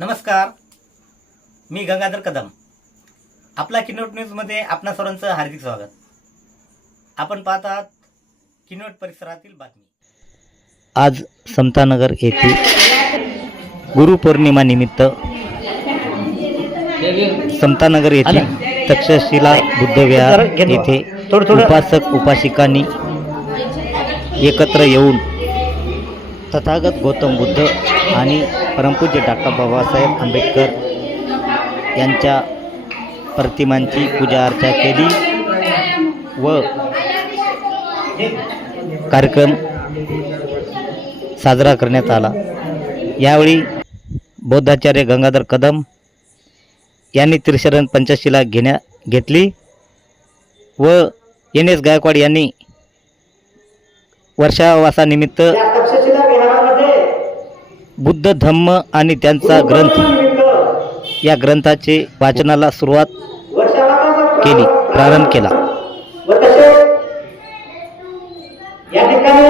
नमस्कार, मी गंगाधर कदम. आपला किनवट न्यूजमध्ये आपणा सर्वांचं हार्दिक स्वागत. आपण पाहत आहात किनवट परिसरातील बातमी. आज समतानगर येथे गुरुपौर्णिमा निमित्त समतानगर येथे तक्षशिला बुद्धविहार येथे उपासक उपासिकांनी एकत्र येऊन तथागत गौतम बुद्ध आणि परमपूज्य डॉक्टर बाबासाहेब आंबेडकर यांच्या प्रतिमांची पूजा अर्चा केली व कार्यक्रम साजरा करण्यात आला. यावेळी बौद्धाचार्य गंगाधर कदम यांनी त्रिशरण पंचशिला घेतली व एन.एस. गायकवाड यांनी वर्षावासानिमित्त बुद्ध धम्म आणि त्यांचा ग्रंथ या ग्रंथाचे वाचनाला सुरुवात केली, प्रारंभ केला. या ठिकाणी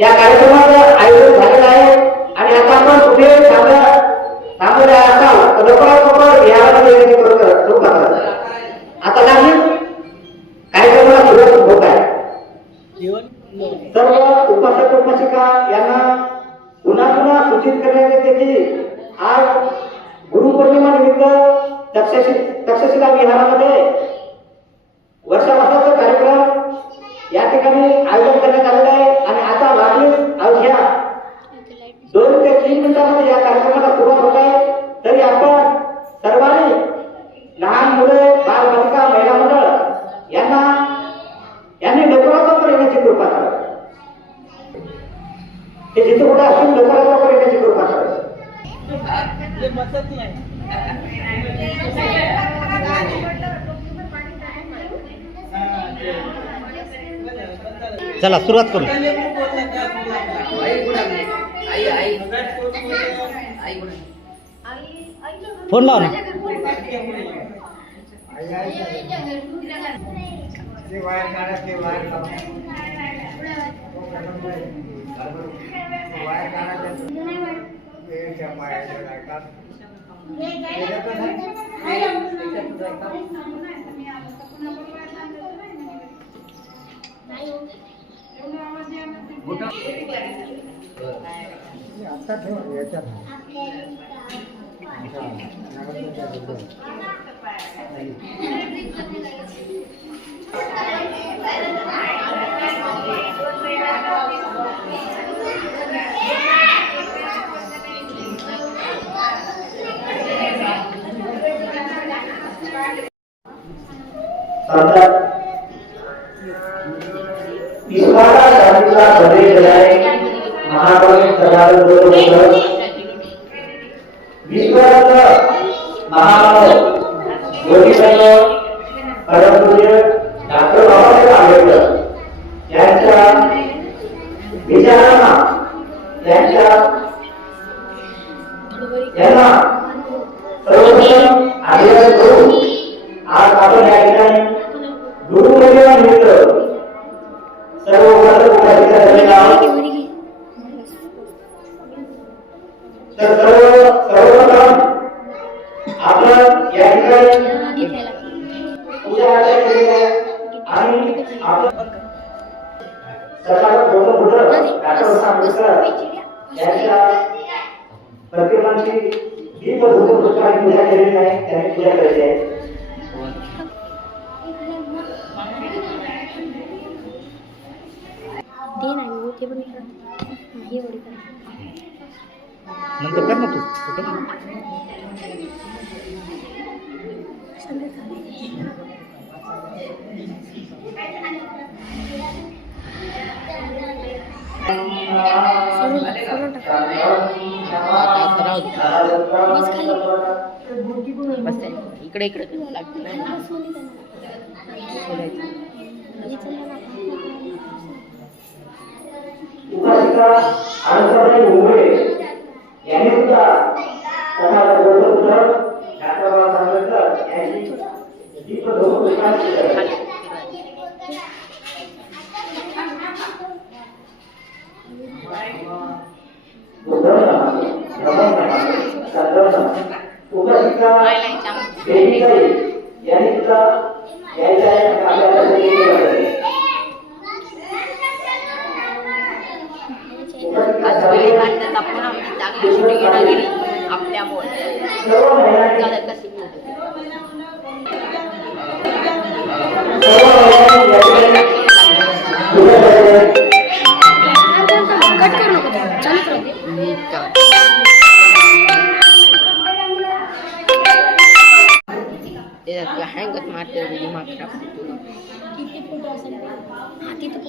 या कार्यक्रमाचं आयोजन झालेलं आहे आणि आता आपण कुठे थांबले असाल तर लवकरात विहाराला विनंती करू आता नाही कार्यक्रमाला सुरुवात होत आहे. सर्व उपासक उपासिका यांना पुन्हा पुन्हा सूचित करण्यात येते की आज गुरुपौर्णिमा निमित्त तक्षशिला विहारामध्ये वर्षावासाचा कार्यक्रम या ठिकाणी आयोजन करण्यात आलेला आहे आणि आता लागलीच अवघ्या 2 ते 3 मिनिटांमध्ये या कार्यक्रमाला सुरुवात होत आहे. तरी आपण सर्वांनी लहान मुले, बालबालिका, महिला मंडळ यांनी लवकरात येण्याची कृपा करावी. ते जिथे कुठे असून लवकरात येण्याची कृपा करावी. चला सुरुवात करू. फोन लाव ना. परमपूज्य डॉक्टर बाबासाहेब आंबेडकर यांच्या विचारांना यांना सर्वप्रथम अभिवादन करून आज आपण या ठिकाणी गुरुपौर्णिमा निमित्त सर्व उपासक उपासिका झालेला आहोत. तर सर्वप्रथम आपण या ठिकाणी पूजा अर्चा केली आहे आणि आपण तथागत गौतम बुद्ध डॉक्टर आंबेडकर यांच्या प्रतिमांची दीपधूप पुष्पाने पूजा केलेली आहे. त्यांनी पूजा केलेली आहे. नंतर कर ना तू. इकडे लागते उपासिका अनुसरणी मुंबई यांनी सुद्धा तथागत गौतम बुद्ध डॉक्टर बाबासाहेब आंबेडकर यांची दीपधूप पुष्पाने पूजा केली. देसाई यांनी सुद्धा यायचं आहे आज वेळी भारतात आपण आमची चांगली शूटिंग येणार गेली आपल्यामुळे झालं कशी हँगत मारते किती फोटो असेल हा तिथं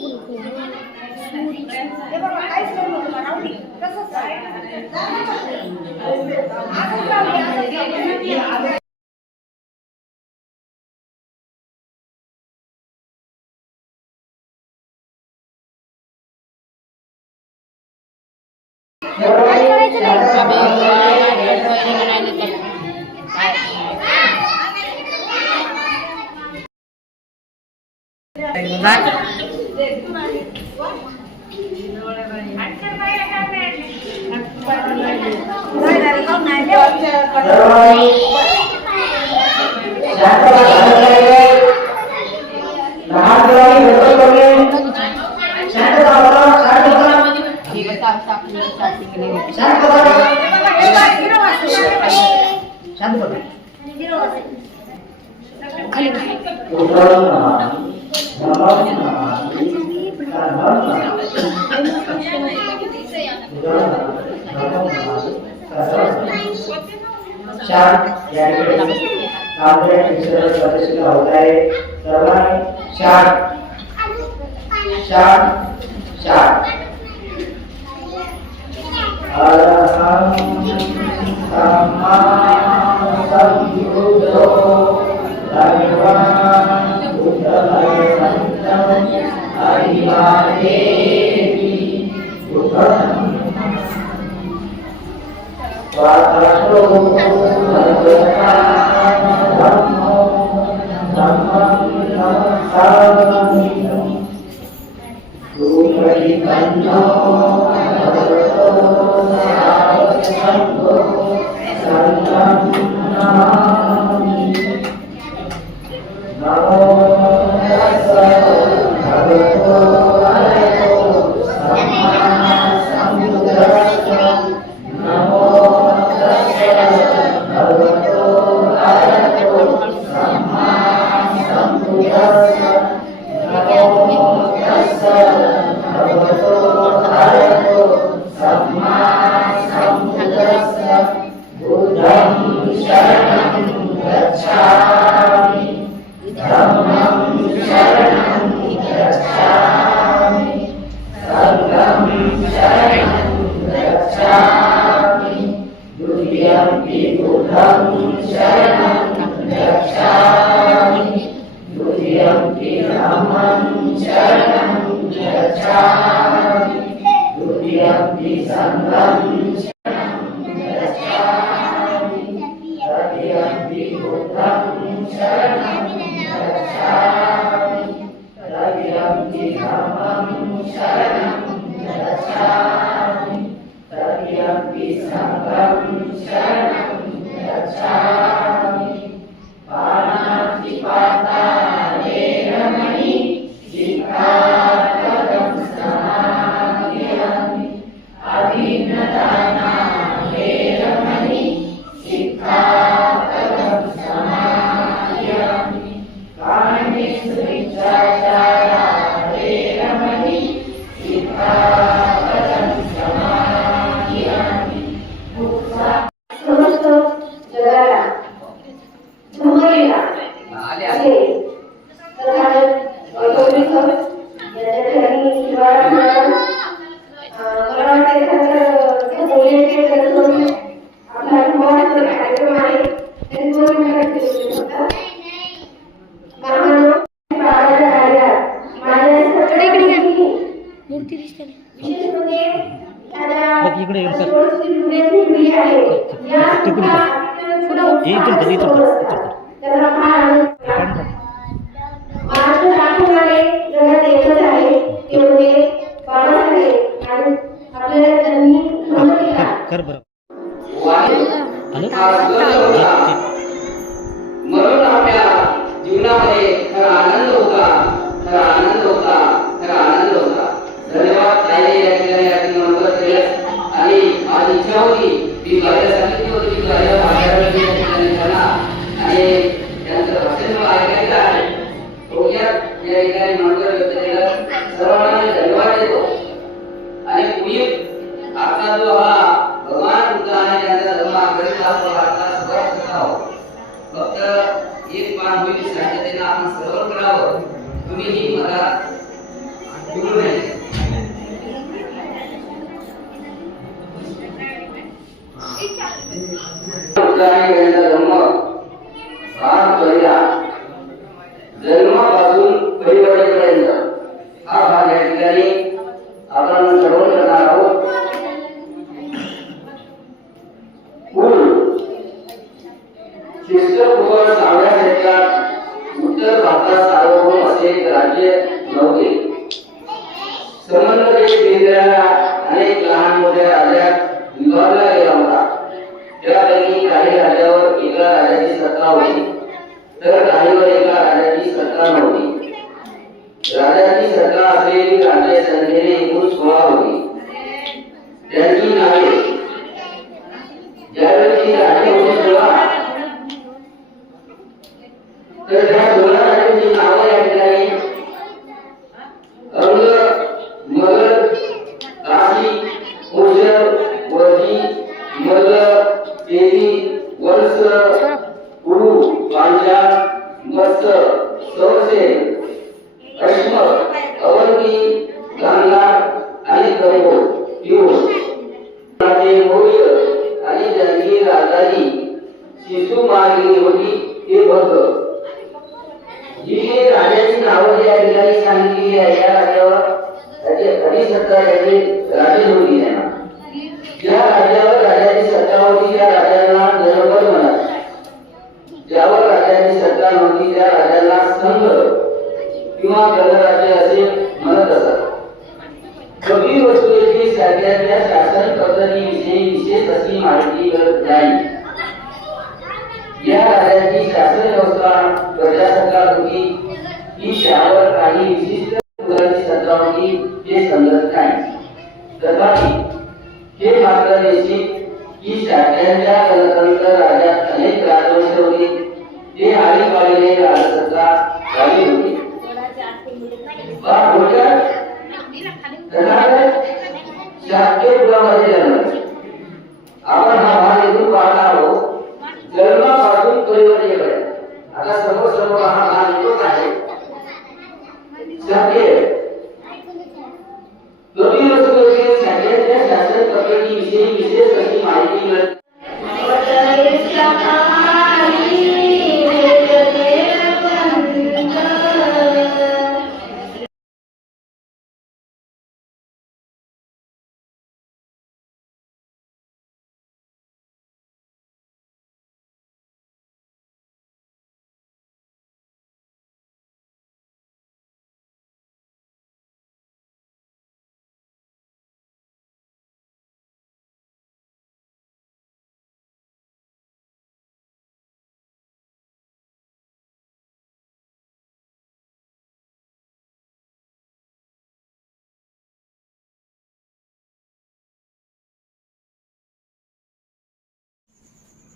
बघू होईल शांततेने आपण सर्व करावं. कुणीही मला बोलू नये. जन्मापासून परिवर्तनापर्यंत हा भाग या ठिकाणी आपण श्रवण करणार आहोत. ख्रिस्तपूर्व 6व्या शतकात उत्तर भारतात सार्वभौम असे एक राज्य नव्हते. संबंध वेगवेगळ्या अनेक लहान मोठ्या राज्यात विभागला गेला होता. त्यापैकी काही राज्यावर एका राजाची सत्ता होती तर काहीवर एका राजाची सत्ता नव्हती. राजाची सत्ता असलेली राज्य संख्येने एकूण 16 होती. त्यांची नावे ज्यावेळी राज्य होती 16 तर त्या 16 राज्यांची नावे या ठिकाणी अंग, मगध, काशी, ओझर, वजी, मल्ल, तेली, वंश, कुरु, पांचाल, मत्स्य, सौरसेन, अश्म, अवंती, गांधार आणि गंगो, मौर्य आणि त्यांची राजधानी शिशु मार्गी होती ते भक्त. जी राजाची नावं या ठिकाणी सांगितलेली आहे या राज्यावर त्याची अधिसत्ता याची राजे होती. त्यांना ज्या राज्यावर राजाची सत्ता होती त्या राजाला जनपद म्हणत. ज्यावर राजाची सत्ता नव्हती त्या राजाला संघ किंवा गणराज्य असे म्हणत असत. कवी वस्तूची सध्याच्या शासन पद्धतीविषयी विशेष अशी माहिती मिळत नाही. या राज्याची शासन व्यवस्था प्रजासत्ताक होती की त्यावर काही विशिष्ट मुलांची सत्ता होती हे समजत नाही. तथापि हे मात्र निश्चित की शाक्यांच्या गणतंत्र राज्यात अनेक राजवंश होते. ते आळीपाळीने राजसत्ता झाली होती. शाक्य कुळामध्ये जन्म. आपण हा भाग येथून पाहणार आहोत. जन्मापासून परिवर्तनापर्यंत. आता समोर हा भाग येतोच आहे. शाक्य शाखेच्या शासन पद्धतीविषयी विशेष अशी माहिती मिळते.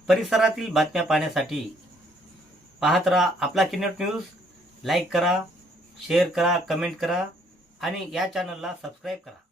परिसरातील बातम्या पाहण्यासाठी पाहत राहा आपला किनवट न्यूज. लाईक करा, शेअर करा, कमेंट करा आणि या चॅनलला सबस्क्राईब करा.